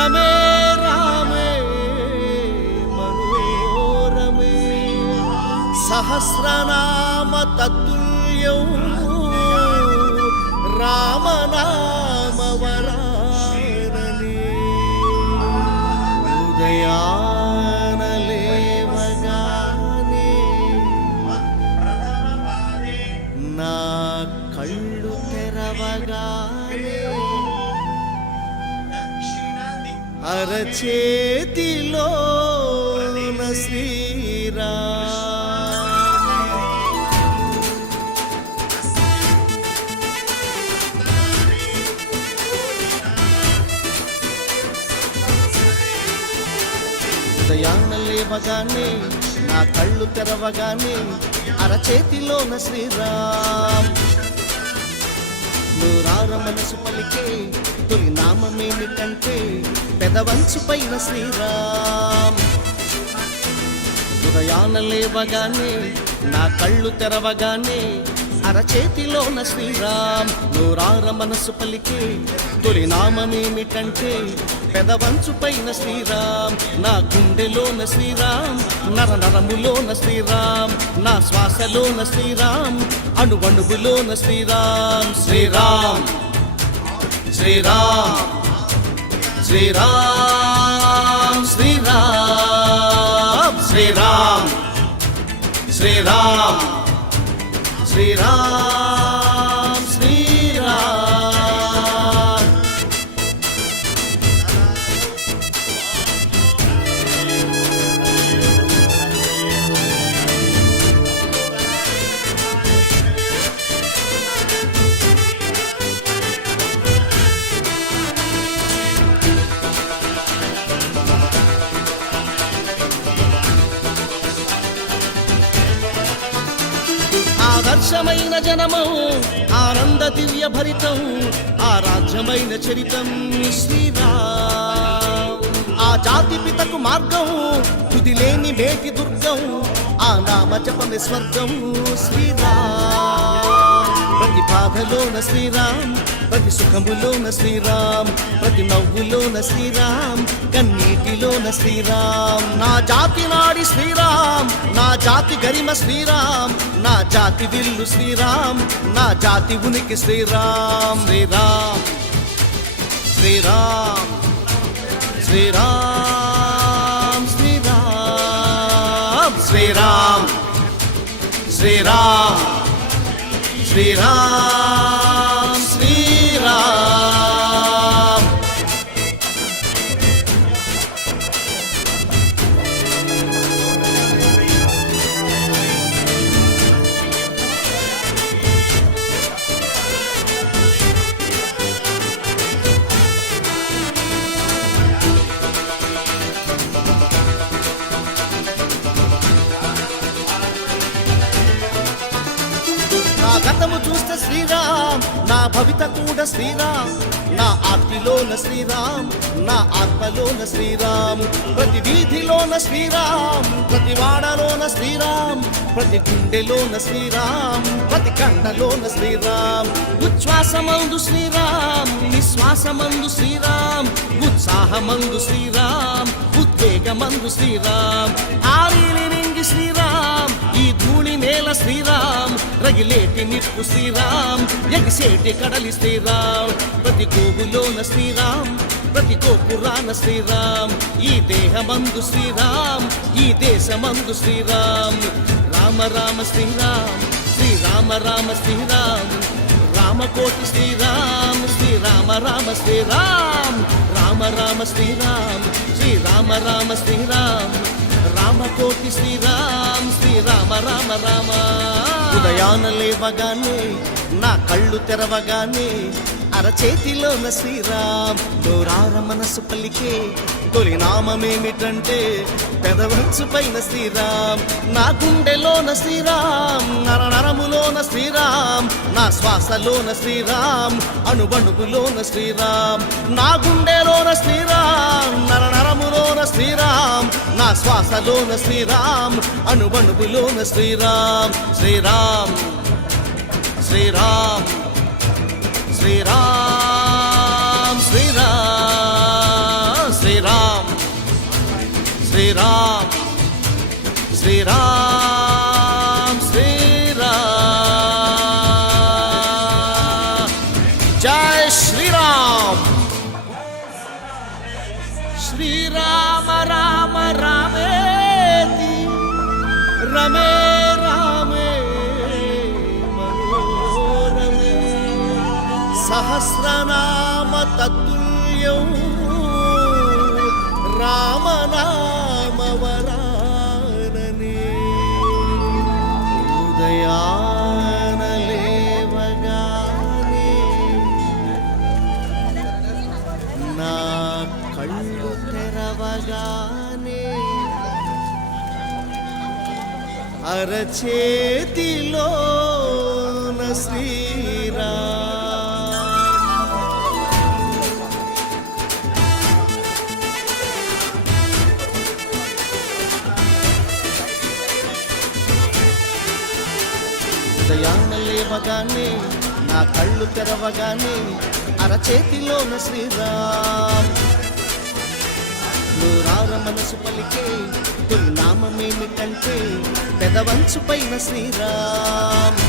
రమే రామే మనోరమే సహస్రనామ తత్తుల్యం రామనామ వరానని. ఉదయాన అరచేతిలో శ్రీరా ఉదయాన్న లేవగానే నా కళ్ళు తెరవగానే అరచేతిలోన శ్రీరామ్. నూరార మనసు పలికే తొలి నామేమిటంటే పెదవంచు పైన శ్రీరామ్. ఉదయాన లేవగానే నా కళ్ళు తెరవగానే అరచేతిలోన శ్రీరామ్. నూరార మనసు పలికే తొలి నామేమిటంటే పెదవంచు పైన శ్రీరామ్. నా గుండెలోన శ్రీరామ్ నర నరములోన శ్రీరామ్. నా శ్వాసలోన శ్రీరామ్. అణు అణువులోన శ్రీరామ్ శ్రీరామ్. శ్రీరామ్. శ్రీరామ్ శ్రీరామ్. శ్రీరామ్. శ్రీరామ్. శ్రీరామ్. ఆదర్శమైన జనమం ఆనంద దివ్య భరితం ఆ రాజ్యమైన చరితం శ్రీరామ్. ఆ జాతి పితకు మార్గం తుదిలేని మేటి దుర్గం ఆ నామ జపమే స్వర్గం శ్రీరామ్. ప్రతి బాధలోన శ్రీరామ్ ప్రతి సుఖములోన శ్రీరామ్ ప్రతి నవ్వులోన శ్రీరామ్ కన్నీటిలోన శ్రీరామ్. నా జాతి నాడి శ్రీరామ్ నా జాతి గరిమ శ్రీరామ్ నా జాతి విల్లు శ్రీరామ్ నా జాతి ఉనికి శ్రీరామ్ శ్రీరామ్ శ్రీరామ్ శ్రీరామ్ శ్రీరామ్ శ్రీరామ్ శ్రీరామ్ శ్రీరామ్ నా గతము చూస్తే శ్రీరామ్ నా భవిత కూడా శ్రీరామ్. నా ఆర్తిలోన శ్రీరామ్ నా ఆత్మలోన శ్రీరామ్. ప్రతి వీధిలోన శ్రీరామ్ ప్రతి వాడలోన శ్రీరామ్. ప్రతి గుండెలోన శ్రీరామ్ ప్రతి కండలోన శ్రీరామ్. ఉచ్ఛ్వాసమందు శ్రీరామ్ నిశ్వాసమందు శ్రీరామ్. ఉత్సాహమందు శ్రీరామ్ ఉద్వేగమందు శ్రీరామ్. ఆరిని నింగి శ్రీరామ్ ఈ ధూళి నేల శ్రీరామ్ రగిలేటి నిప్పు శ్రీరామ్ ఎగిసేటి కడలి శ్రీరామ్ ప్రతి గోగులోన శ్రీరామ్ ప్రతి గోపురాన శ్రీరామ్ ఈ దేహమందు శ్రీరామ్ ఈ దేశమందు శ్రీరామ్. రామ రామ శ్రీరామ్ శ్రీరామ రామ శ్రీరామ్ రామకోటి శ్రీరామ్ శ్రీరామ రామ శ్రీరామ్ రామ రామ శ్రీరామ్ శ్రీరామ రామ శ్రీరామ్. రామకోటి శ్రీరామ్ శ్రీరామ రామ రామ. ఉదయాన లేవగానే నా కళ్ళు తెరవగానే అరచేతిలోన శ్రీరామ్ దూరార మనసు పలికే తొలి నామమేమిటంటే పెదవచ్చు పైన శ్రీరామ్ నా గుండెలోన శ్రీరామ్ నర నరములోన శ్రీరామ్ నా శ్వాసలోన శ్రీరామ్ అణువణువులోన శ్రీరామ్ నా గుండెలోన శ్రీరామ్ నర నరములోన శ్రీరామ్. శ్వాసలోన శ్రీరామ్ అణువణువులోన శ్రీరామ్ శ్రీరామ్ శ్రీరామ్ శ్రీరామ్ శ్రీరామ్ శ్రీరామ్ శ్రీరామ్ శ్రీరామ్ శ్రీరామ్. జై శ్రీరామ్. శ్రీరామ్. రమే రామే మనోరమే. సహస్రనామ తత్తుల్యం రామనామ వరా అరచేతిలో శ్రీరా ఉదయాన్న లేవగానే నా కళ్ళు తెరవగానే అరచేతిలోన శ్రీరామ్. నూరార మనసు పలికే తొలి నామమేమిటంటే పెదవంచు పైన శ్రీరామ్.